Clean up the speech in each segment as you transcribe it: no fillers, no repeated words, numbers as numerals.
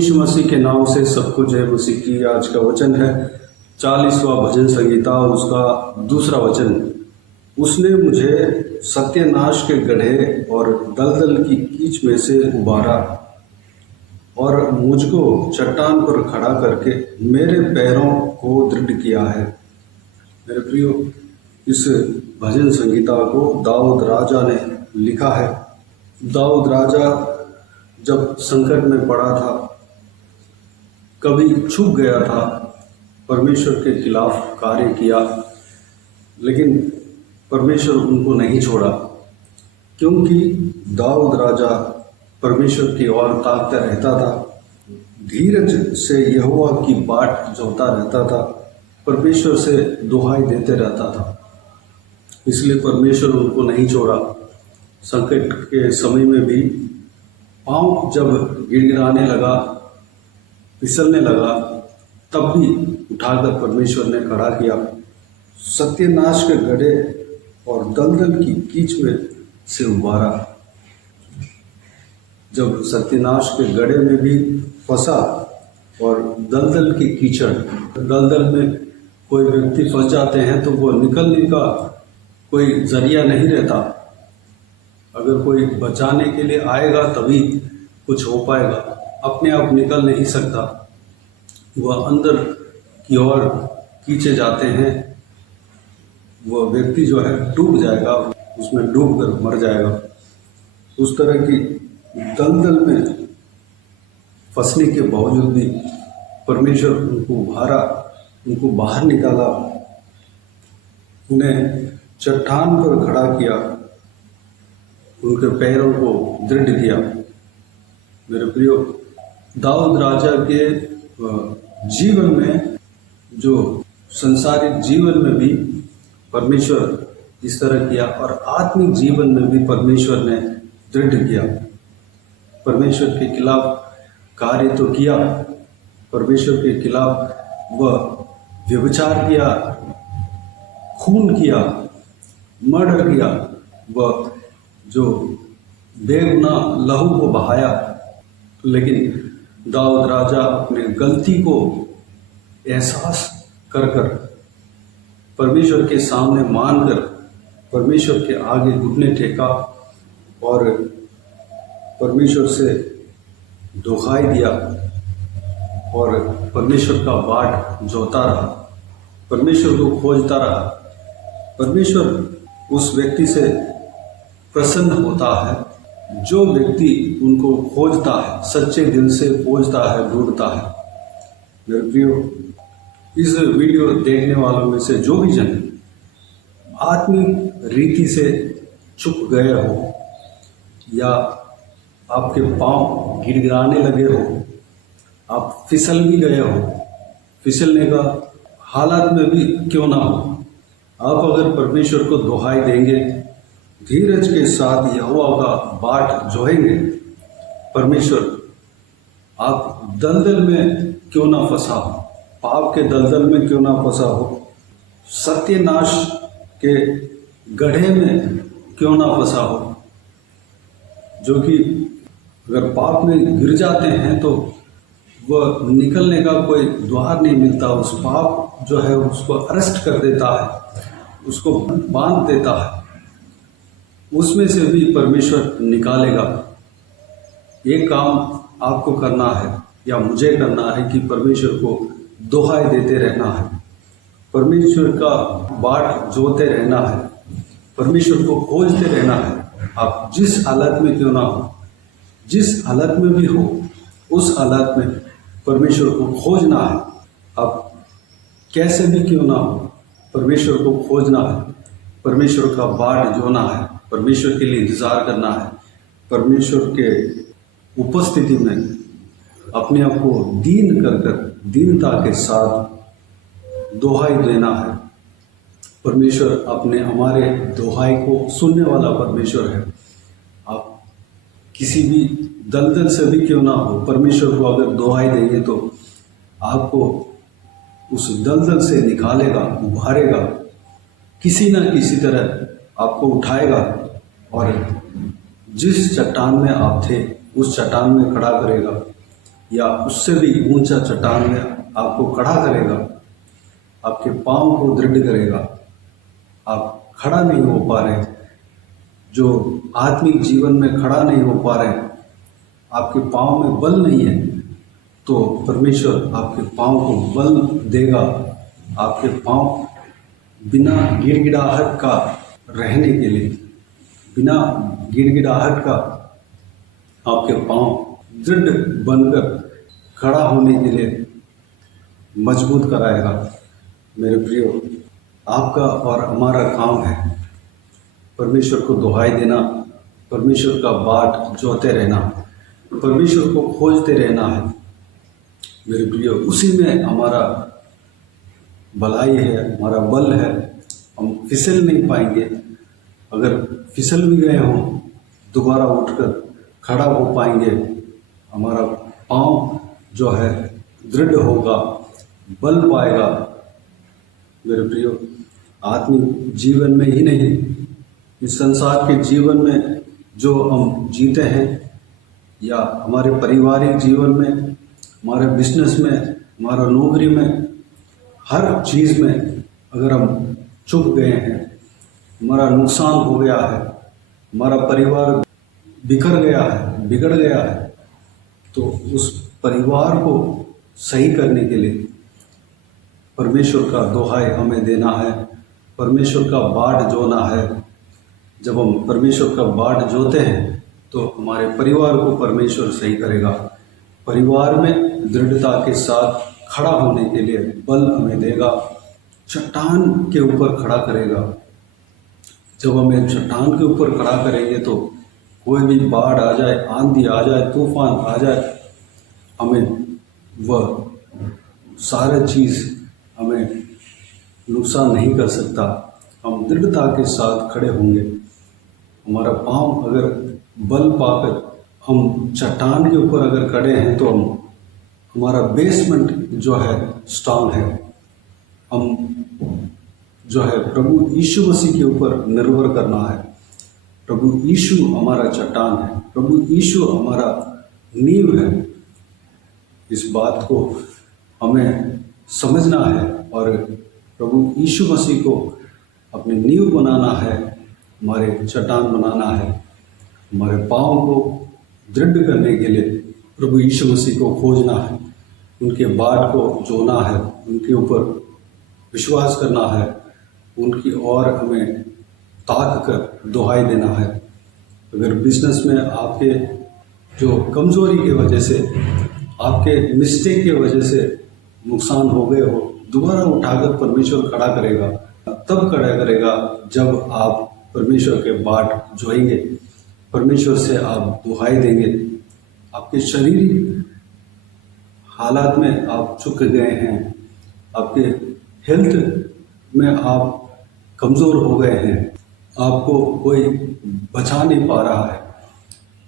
यीशु मसीह के नाम से सबको जय मसीह की। आज का वचन है 40वां भजन संगीता, उसका दूसरा वचन। उसने मुझे सत्यानाश के गड्ढे और दलदल की कीच में से उबारा और मुझको चट्टान पर खड़ा करके मेरे पैरों को दृढ़ किया है। मेरे प्रियो, इस भजन संगीता को दाऊद राजा ने लिखा है। दाऊद राजा जब संकट में पड़ा था, कभी छुप गया था, परमेश्वर के खिलाफ कार्य किया, लेकिन परमेश्वर उनको नहीं छोड़ा, क्योंकि दाऊद राजा परमेश्वर की ओर ताकता रहता था, धीरज से यहोवा की बाट जोता रहता था, परमेश्वर से दुहाई देते रहता था। इसलिए परमेश्वर उनको नहीं छोड़ा। संकट के समय में भी पाँव जब गिड़गिड़ाने लगा, फिसलने लगा, तब भी उठाकर परमेश्वर ने खड़ा किया। सत्यानाश के गड्ढे और दलदल की कीच में से उबारा। जब सत्यानाश के गड्ढे में भी फंसा और दलदल की कीचड़, दलदल में कोई व्यक्ति फंस जाते हैं तो वो निकलने का कोई जरिया नहीं रहता। अगर कोई बचाने के लिए आएगा तभी कुछ हो पाएगा, अपने आप निकल नहीं सकता। वह अंदर की ओर खींचे जाते हैं, वह व्यक्ति जो है डूब जाएगा, उसमें डूब कर मर जाएगा। उस तरह की दलदल में फंसने के बावजूद भी परमेश्वर उनको उभारा, उनको बाहर निकाला, उन्हें चट्टान पर खड़ा किया, उनके पैरों को दृढ़ किया। मेरे प्रियो, दाऊद राजा के जीवन में, जो संसारिक जीवन में भी परमेश्वर इस तरह किया और आत्मिक जीवन में भी परमेश्वर ने दृढ़ किया। परमेश्वर के खिलाफ कार्य तो किया, परमेश्वर के खिलाफ वह व्यभिचार किया, खून किया, मर्डर किया, वह जो बेगुनाह लहू को बहाया। लेकिन दाऊद राजा अपने गलती को एहसास कर कर, परमेश्वर के सामने मानकर, परमेश्वर के आगे घुटने टेका और परमेश्वर से दुहाई दिया और परमेश्वर का बाट जोता रहा, परमेश्वर को खोजता रहा। परमेश्वर उस व्यक्ति से प्रसन्न होता है जो व्यक्ति उनको खोजता है, सच्चे दिल से खोजता है, ढूंढता है। मेरे प्रियो, इस वीडियो देखने वालों में से जो भी जन आत्मिक रीति से चुप गए हो या आपके पांव गिड़गिड़ाने लगे हो, आप फिसल भी गए हो, फिसलने का हालात में भी क्यों ना हो, आप अगर परमेश्वर को दुहाई देंगे, धीरज के साथ यहोवा का बाट जोहेंगे, परमेश्वर आप दलदल में क्यों ना फंसा हो, पाप के दलदल में क्यों ना फंसा हो, सत्यानाश के गड्ढे में क्यों ना फंसा हो, जो कि अगर पाप में गिर जाते हैं तो वह निकलने का कोई द्वार नहीं मिलता। उस पाप जो है उसको अरेस्ट कर देता है, उसको बांध देता है, उसमें से भी परमेश्वर निकालेगा। एक काम आपको करना है या मुझे करना है कि परमेश्वर को दुहाई देते रहना है, परमेश्वर का बाट जोते रहना है, परमेश्वर को खोजते रहना है। आप जिस हालत में क्यों ना हो, जिस हालत में भी हो, उस हालत में परमेश्वर को खोजना है। आप कैसे भी क्यों ना हो, परमेश्वर को खोजना है, परमेश्वर का बाट जोना है, परमेश्वर के लिए इंतजार करना है, परमेश्वर के उपस्थिति में अपने आप को दीन कर कर, दीनता के साथ दुहाई देना है। परमेश्वर अपने हमारे दुहाई को सुनने वाला परमेश्वर है। आप किसी भी दलदल से भी क्यों ना हो, परमेश्वर को अगर दुहाई देंगे तो आपको उस दलदल से निकालेगा, उभारेगा, किसी न किसी तरह आपको उठाएगा और जिस चट्टान में आप थे उस चट्टान में खड़ा करेगा। या उससे भी ऊंचा चट्टान में आपको खड़ा करेगा, आपके पाँव को दृढ़ करेगा। आप खड़ा नहीं हो पा रहे, जो आत्मिक जीवन में खड़ा नहीं हो पा रहे, आपके पाँव में बल नहीं है, तो परमेश्वर आपके पाँव को बल देगा। आपके पाँव बिना गिड़गिड़ाहट का रहने के लिए, बिना गिड़गिड़ाहट का आपके पाँव दृढ़ बनकर खड़ा होने के लिए मजबूत कराएगा। मेरे प्रियो, आपका और हमारा काम है परमेश्वर को दुहाई देना, परमेश्वर का बाट जोते रहना, परमेश्वर को खोजते रहना है। मेरे प्रियो, उसी में हमारा भलाई है, हमारा बल है। हम फिसल नहीं पाएंगे। अगर फिसल भी गए हों, दोबारा उठकर खड़ा हो पाएंगे। हमारा पाँव जो है दृढ़ होगा, बल पाएगा। मेरे प्रियो, आत्मिक जीवन में ही नहीं, इस संसार के जीवन में जो हम जीते हैं, या हमारे पारिवारिक जीवन में, हमारे बिजनेस में, हमारा नौकरी में, हर चीज़ में अगर हम चूक गए हैं, हमारा नुकसान हो गया है, हमारा परिवार बिखर गया है, बिगड़ गया है, तो उस परिवार को सही करने के लिए परमेश्वर का दोहाई हमें देना है, परमेश्वर का बाट जोना है। जब हम परमेश्वर का बाट जोते हैं तो हमारे परिवार को परमेश्वर सही करेगा। परिवार में दृढ़ता के साथ खड़ा होने के लिए बल हमें देगा, चट्टान के ऊपर खड़ा करेगा। जब हमें चट्टान के ऊपर खड़ा करेंगे तो कोई भी बाढ़ आ जाए, आंधी आ जाए, तूफान आ जाए, हमें वह सारा चीज़ हमें नुकसान नहीं कर सकता। हम दृढ़ता के साथ खड़े होंगे। हमारा पाँव अगर बल पाकर हम चट्टान के ऊपर अगर खड़े हैं तो हमारा बेसमेंट जो है स्ट्रांग है। हम जो है प्रभु यीशु मसीह के ऊपर निर्भर करना है। प्रभु यीशु हमारा चट्टान है, प्रभु यीशु हमारा नींव है। इस बात को हमें समझना है और प्रभु यीशु मसीह को अपनी नींव बनाना है, हमारे चट्टान बनाना है। हमारे पाँव को दृढ़ करने के लिए प्रभु यीशु मसीह को खोजना है, उनके बाट को जोना है, उनके ऊपर विश्वास करना है, उनकी ओर हमें ताक कर दुहाई देना है। अगर बिजनेस में आपके जो कमज़ोरी की वजह से, आपके मिस्टेक की वजह से नुकसान हो गए हो, दोबारा उठाकर परमेश्वर खड़ा करेगा। तब खड़ा करेगा जब आप परमेश्वर के बाट जोएंगे, परमेश्वर से आप दुहाई देंगे। आपके शारीरिक हालात में आप चूक गए हैं, आपके हेल्थ में आप कमज़ोर हो गए हैं, आपको कोई बचा नहीं पा रहा है,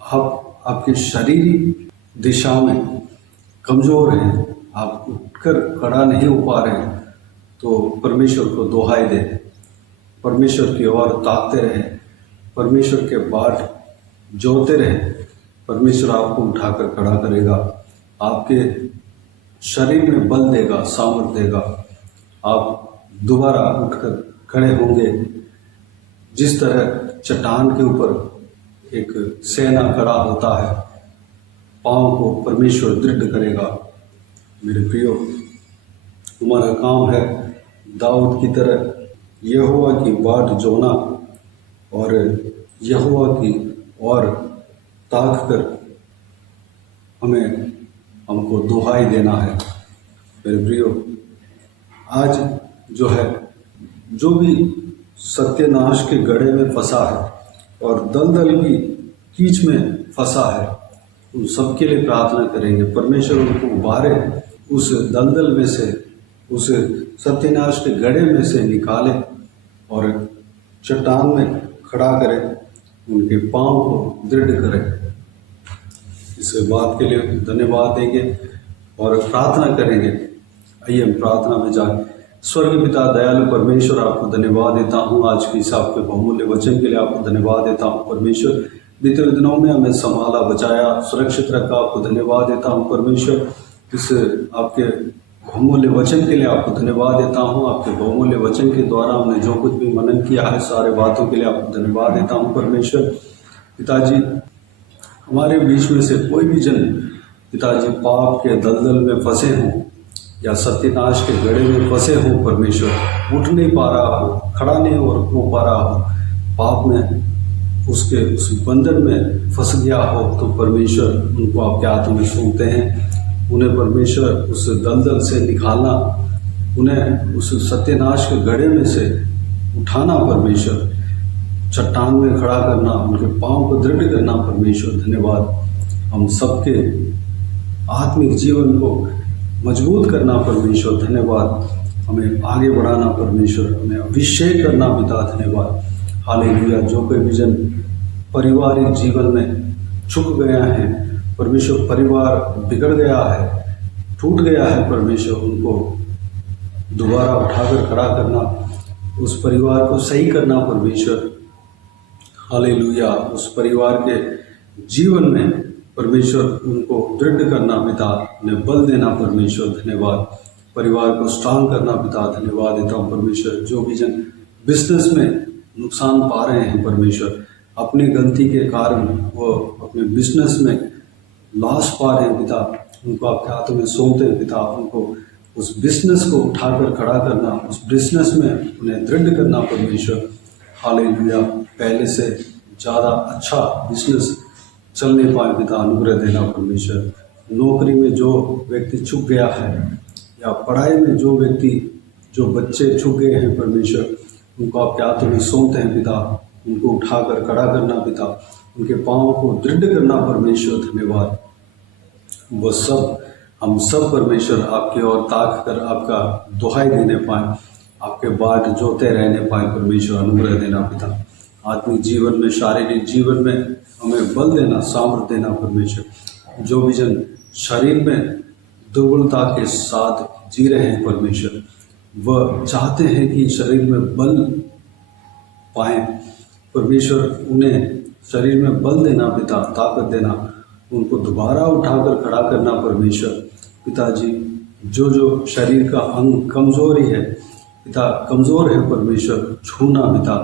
आप आपके शारीरिक दिशा में कमज़ोर हैं, आप उठकर खड़ा नहीं हो पा रहे हैं, तो परमेश्वर को दुहाई दें, परमेश्वर की ओर ताकते रहें, परमेश्वर के बाट जोते रहें। परमेश्वर आपको उठाकर खड़ा करेगा, आपके शरीर में बल देगा, सामर्थ्य देगा। आप दोबारा उठकर खड़े होंगे। जिस तरह चट्टान के ऊपर एक सेना खड़ा होता है, पाँव को परमेश्वर दृढ़ करेगा। मेरे प्रियो, हमारा काम है दाऊद की तरह यहोवा की बाट जोना और यहोवा की ओर ताक कर हमको दुहाई देना है। मेरे प्रियो, आज जो है, जो भी सत्यानाश के गड्ढे में फंसा है और दलदल की कीच में फंसा है, उन सबके लिए प्रार्थना करेंगे। परमेश्वर उनको उबारे, उस दलदल में से, उस सत्यानाश के गड्ढे में से निकाले और चट्टान में खड़ा करें, उनके पाँव को दृढ़ करें। इस बात के लिए धन्यवाद देंगे और प्रार्थना करेंगे। आइए हम प्रार्थना में जाए। स्वर्ग पिता दयालु परमेश्वर, आपको धन्यवाद देता हूँ आज की इस आपके बहुमूल्य वचन के लिए। आपको धन्यवाद देता हूँ परमेश्वर, बीते हुए दिनों में हमें संभाला, बचाया, सुरक्षित रखा। आपको धन्यवाद देता हूँ परमेश्वर। इस आपके बहुमूल्य वचन के लिए आपको धन्यवाद देता हूँ। आपके बहुमूल्य वचन के द्वारा हमने जो कुछ भी मनन किया है, सारे बातों के लिए आपको धन्यवाद देता हूँ परमेश्वर। पिताजी, हमारे बीच में से कोई भी जन पिताजी पाप के दलदल में फंसे हों या सत्यनाश के गड़े में फंसे हों परमेश्वर, उठ नहीं पा रहा हो, खड़ा नहीं हो पा रहा हो, पाप में उसके उस बंधन में फंस गया हो, तो परमेश्वर उनको आपके हाथों में सौंपते हैं। उन्हें परमेश्वर उस दलदल से निकालना, उन्हें उस सत्यनाश के गड़े में से उठाना परमेश्वर, चट्टान में खड़ा करना, उनके पाँव को दृढ़ करना परमेश्वर। धन्यवाद। हम सबके आत्मिक जीवन को मजबूत करना परमेश्वर। धन्यवाद। हमें आगे बढ़ाना परमेश्वर, हमें अभिषेक करना पिता। धन्यवाद। हालेलुया। जो कोई भी जन पारिवारिक जीवन में चूक गया है परमेश्वर, परिवार बिगड़ गया है, टूट गया है परमेश्वर, उनको दोबारा उठाकर खड़ा करना, उस परिवार को सही करना परमेश्वर। हालेलुया। उस परिवार के जीवन में परमेश्वर उनको दृढ़ करना पिता, उन्हें बल देना परमेश्वर। धन्यवाद। परिवार को स्ट्रांग करना पिता। धन्यवाद देता हूँ परमेश्वर। जो भी जन बिजनेस में नुकसान पा रहे हैं परमेश्वर, अपनी गलती के कारण वो अपने बिजनेस में लॉस पा रहे हैं पिता, उनको आपके हाथों में सौंपते हैं पिता। उनको उस बिजनेस को उठाकर खड़ा करना, उस बिजनेस में उन्हें दृढ़ करना परमेश्वर। हालेलुया। पहले से ज़्यादा अच्छा बिजनेस चलने पाए पिता, अनुग्रह देना परमेश्वर। नौकरी में जो व्यक्ति चूक गया है या पढ़ाई में जो बच्चे चूक गए हैं परमेश्वर, उनको आपके हाथों में सौंपते हैं पिता। उनको उठाकर खड़ा करना पिता, उनके पाँव को दृढ़ करना परमेश्वर। धन्यवाद। वो सब, हम सब परमेश्वर आपकी ओर ताक कर आपका दुहाई देने पाए, आपके बाट जोते रहने पाए परमेश्वर। अनुग्रह देना पिता। आत्मिक जीवन में, शारीरिक जीवन में हमें बल देना, सामर्थ्य देना परमेश्वर। जो भी जन शरीर में दुर्बलता के साथ जी रहे हैं परमेश्वर, वह चाहते हैं कि शरीर में बल पाएं परमेश्वर, उन्हें शरीर में बल देना पिता, ताकत देना, उनको दोबारा उठाकर खड़ा करना परमेश्वर। पिताजी, जो शरीर का अंग कमजोरी है पिता, कमज़ोर है परमेश्वर, छूना पिता।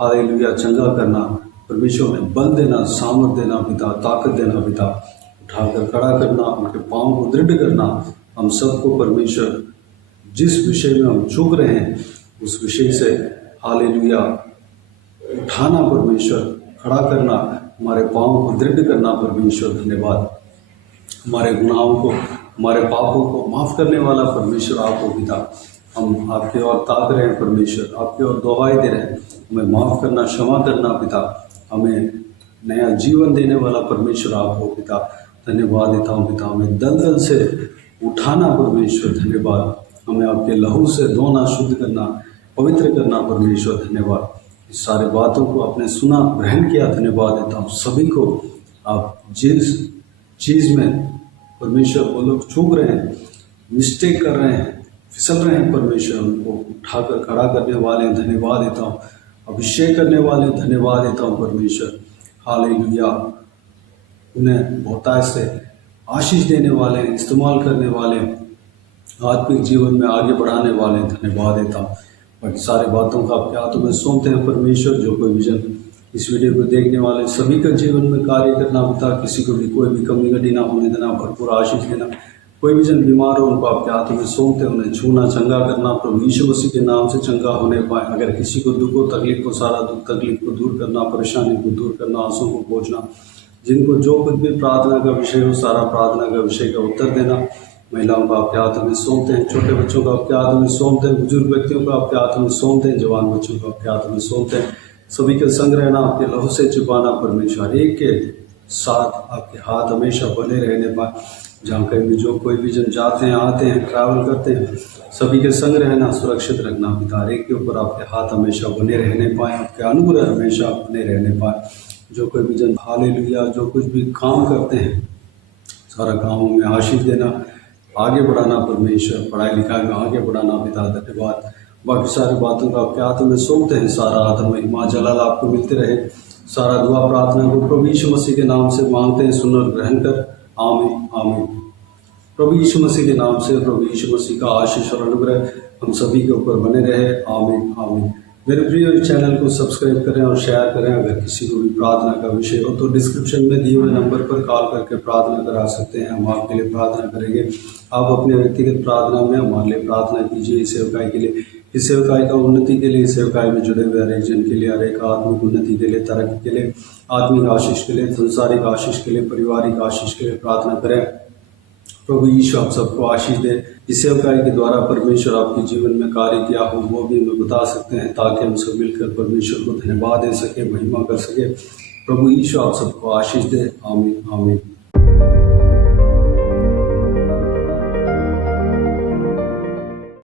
हालेलुया। चंगा करना परमेश्वर, में बल देना, सामर्थ देना पिता, ताकत देना पिता, उठाकर खड़ा करना, उनके पाँव को दृढ़ करना। हम सबको परमेश्वर, जिस विषय में हम चूक रहे हैं उस विषय से हालेलुया उठाना परमेश्वर, खड़ा करना, हमारे पाँव को दृढ़ करना परमेश्वर। धन्यवाद। हमारे गुनाहों को, हमारे पापों को माफ़ करने वाला परमेश्वर आप हो पिता। हम आपके ओर ताक रहे हैं परमेश्वर, आपके ओर दुहाई दे रहे हैं, हमें माफ़ करना, क्षमा करना पिता। हमें नया जीवन देने वाला परमेश्वर आप हो पिता। धन्यवाद देता हूँ पिता। हमें दलदल से उठाना परमेश्वर। धन्यवाद। हमें आपके लहू से धोना, शुद्ध करना, पवित्र करना परमेश्वर। धन्यवाद। इस सारे बातों को आपने सुना, ग्रहण किया, धन्यवाद देता हूँ। सभी को आप जिस चीज़ में परमेश्वर वो लोग चूक रहे हैं, मिस्टेक कर रहे हैं, फिसल रहे हैं परमेश्वर, उनको उठाकर खड़ा करने वाले धन्यवाद देता हूँ। अभिषेक करने वाले धन्यवाद देता हूँ परमेश्वर। हालेलुया। उन्हें बहुतायत से आशीष देने वाले, इस्तेमाल करने वाले, आत्मिक जीवन में आगे बढ़ाने वाले धन्यवाद देता हूँ। बाकी सारे बातों का आपके हाथों में सौंपते हैं परमेश्वर। जो कोई विजन इस वीडियो को देखने वाले सभी का जीवन में कार्य करना पिता, किसी को भी कोई भी कमी घटी ना होने देना, भरपूर आशीष देना। कोई भी जन बीमार हो उनको आपके हाथों में सौंपते, उन्हें छूना, चंगा करना, प्रभु यीशु मसीह के नाम से चंगा होने पाए। अगर किसी को दुख हो, तकलीफ हो, सारा दुख तकलीफ को दूर करना, परेशानी को दूर करना, आंसू को पोंछना। जिनको जो कुछ भी प्रार्थना का विषय हो, सारा प्रार्थना का विषय का उत्तर देना। महिलाओं को आपके हाथों में सौंपते हैं, छोटे बच्चों को आपके हाथों में सौंपते हैं, बुजुर्ग व्यक्तियों को आपके हाथों में सौंपते हैं, जवान बच्चों को आपके हाथों में सौंपते हैं। सभी के संग रहना, आपके लहू से छुपाना परमेश्वर। एक के साथ आपके हाथ हमेशा बने रहने पाए। जहाँ कहीं भी जो कोई भी जन जाते हैं, आते हैं, ट्रैवल करते हैं, सभी के संग रहना, सुरक्षित रखना पिता। एक के ऊपर आपके हाथ हमेशा बने रहने पाए, आपके अनुग्रह हमेशा बने रहने पाए। जो कोई भी जन हालेलुया जो कुछ भी काम करते हैं, सारा कामों में आशीष देना, आगे बढ़ाना परमेश्वर। पढ़ाई लिखाई में आगे बढ़ाना पिता। धन्यवाद। बाकी सारी बातों का आपके हाथों में सौंपते हैं। सारा आदर महिमा जलाल आपको मिलते रहे। सारा दुआ प्रार्थना को प्रभु यीशु मसीह के नाम से मांगते हैं, सुन और ग्रहण कर। आमीन आमीन। प्रभु यीशु मसीह के नाम से प्रभु यीशु मसीह का आशीष और अनुग्रह हम सभी के ऊपर बने रहे। आमीन आमीन। मेरे प्रिय, इस चैनल को सब्सक्राइब करें और शेयर करें। अगर किसी को भी प्रार्थना का विषय हो तो डिस्क्रिप्शन में दिए हुए नंबर पर कॉल करके प्रार्थना करा सकते हैं। हम आपके लिए प्रार्थना करेंगे। आप अपने व्यक्तिगत प्रार्थना में हमारे लिए प्रार्थना कीजिए। इस सेवकाई के लिए, इस सेवकाई का उन्नति के लिए, इस सेवकाई में जुड़े हुए हर एक जन के लिए, हर एक आत्मिक उन्नति के लिए, तरक्की के लिए, आत्मिक आशीष के लिए, संसारिक आशीष के लिए, पारिवारिक आशीष के लिए प्रार्थना करें। प्रभु यीशु आप सबको आशीष दे। इस सेवकाई के द्वारा परमेश्वर आपके जीवन में कार्य किया हो वो भी हमें बता सकते हैं, ताकि हम सब मिलकर परमेश्वर को धन्यवाद दे सके, महिमा कर सके। प्रभु यीशु आप सबको आशीष दे। आमीन आमीन।